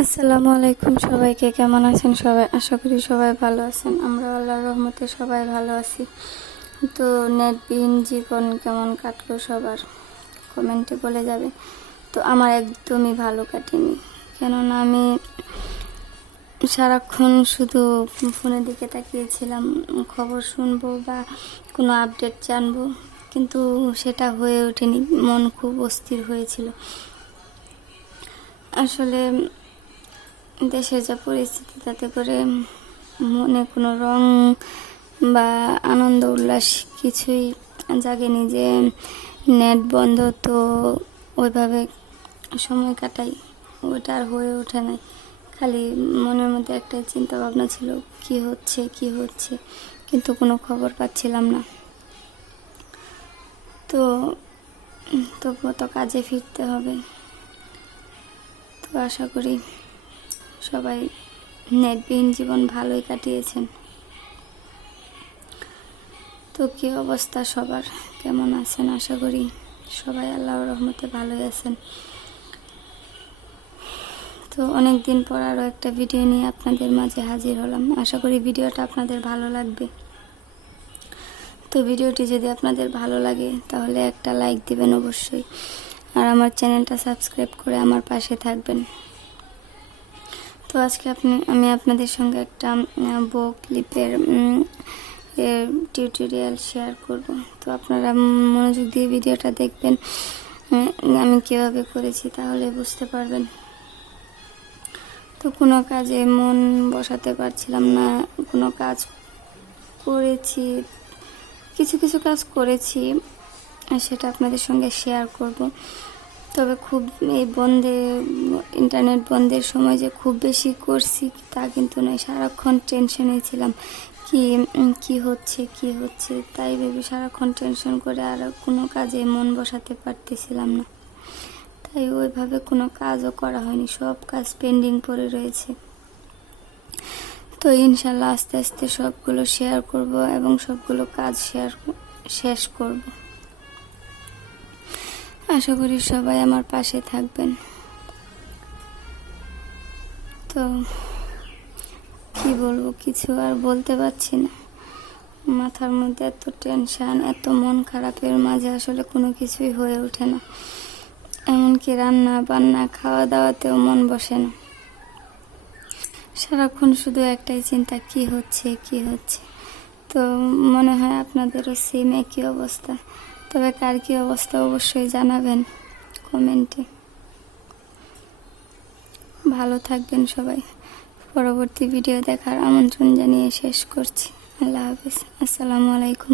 আসসালামু আলাইকুম, সবাইকে কেমন আছেন সবাই? আশা করি সবাই ভালো আছেন। আমরা আল্লাহর রহমতে সবাই ভালো আছি। তো নেটবিহীন জীবন কেমন কাটলো সবার কমেন্টে বলে যাবে। তো আমার একদমই ভালো কাটেনি, কেননা আমি সারাক্ষণ শুধু ফোনের দিকে তাকিয়েছিলাম, খবর শুনবো বা কোনো আপডেট জানবো, কিন্তু সেটা হয়ে ওঠেনি। মন খুব অস্থির হয়েছিল। আসলে দেশের যা পরিস্থিতি, তাতে করে মনে কোনো রং বা আনন্দ উল্লাস কিছুই জাগেনি। যে নেট বন্ধ, তো ওইভাবে সময় কাটাই, ওইটা আর হয়ে ওঠে নাই। খালি মনের মধ্যে একটাই চিন্তা ভাবনা ছিল, কি হচ্ছে, কিন্তু কোনো খবর পাচ্ছিলাম না। তবুও তো কাজে ফিরতে হবে। তো আশা করি সবাই নেটবিহীন জীবন ভালোই কাটিয়েছেন। তো কী অবস্থা সবার, কেমন আছেন? আশা করি সবাই আল্লাহর রহমতে ভালোই আছেন। তো অনেক দিন পর আরও একটা ভিডিও নিয়ে আপনাদের মাঝে হাজির হলাম। আশা করি ভিডিওটা আপনাদের ভালো লাগবে। তো ভিডিওটি যদি আপনাদের ভালো লাগে তাহলে একটা লাইক দিবেন অবশ্যই, আর আমার চ্যানেলটা সাবস্ক্রাইব করে আমার পাশে থাকবেন। তো আজকে আমি আপনাদের সঙ্গে একটা বউ ক্লিপের টিউটোরিয়াল শেয়ার করব। তো আপনারা মনোযোগ দিয়ে ভিডিওটা দেখবেন, আমি কীভাবে করেছি, তাহলে বুঝতে পারবেন। তো কোনো কাজে মন বসাতে পারছিলাম না, কোনো কাজ করেছি, কিছু কাজ করেছি, সেটা আপনাদের সঙ্গে শেয়ার করব। তবে খুব এই ইন্টারনেট বন্ধের সময় যে খুব বেশি করছি তা কিন্তু নয়। সারাক্ষণ টেনশনে ছিলাম, কি হচ্ছে, তাই ভেবে সারাক্ষণ টেনশন করে আর কোনো কাজে মন বসাতে পারতেছিলাম না। তাই ওইভাবে কোনো কাজও করা হয়নি, সব কাজ পেন্ডিং পড়ে রয়েছে। তো ইনশাল্লাহ আস্তে আস্তে সবগুলো শেয়ার করব এবং সবগুলো কাজ শেষ করব। আশা করি সবাই আমার পাশে থাকবেন। তো কি বলবো, কিছু আর বলতে পারছি না। মাথার মধ্যে এত টেনশন, এত মন খারাপের মাঝে আসলে কোনো কিছুই হয়ে ওঠে না। এমনকি রান্না বান্না খাওয়া দাওয়াতেও মন বসে না। সারাক্ষণ শুধু একটাই চিন্তা, কি হচ্ছে। তো মনে হয় আপনাদেরও সেম একই অবস্থা। তবে কার কী অবস্থা অবশ্যই জানাবেন কমেন্টে। ভালো থাকবেন সবাই। পরবর্তী ভিডিও দেখার আমন্ত্রণ জানিয়ে শেষ করছি। আল্লাহ হাফেজ, আসসালামু আলাইকুম।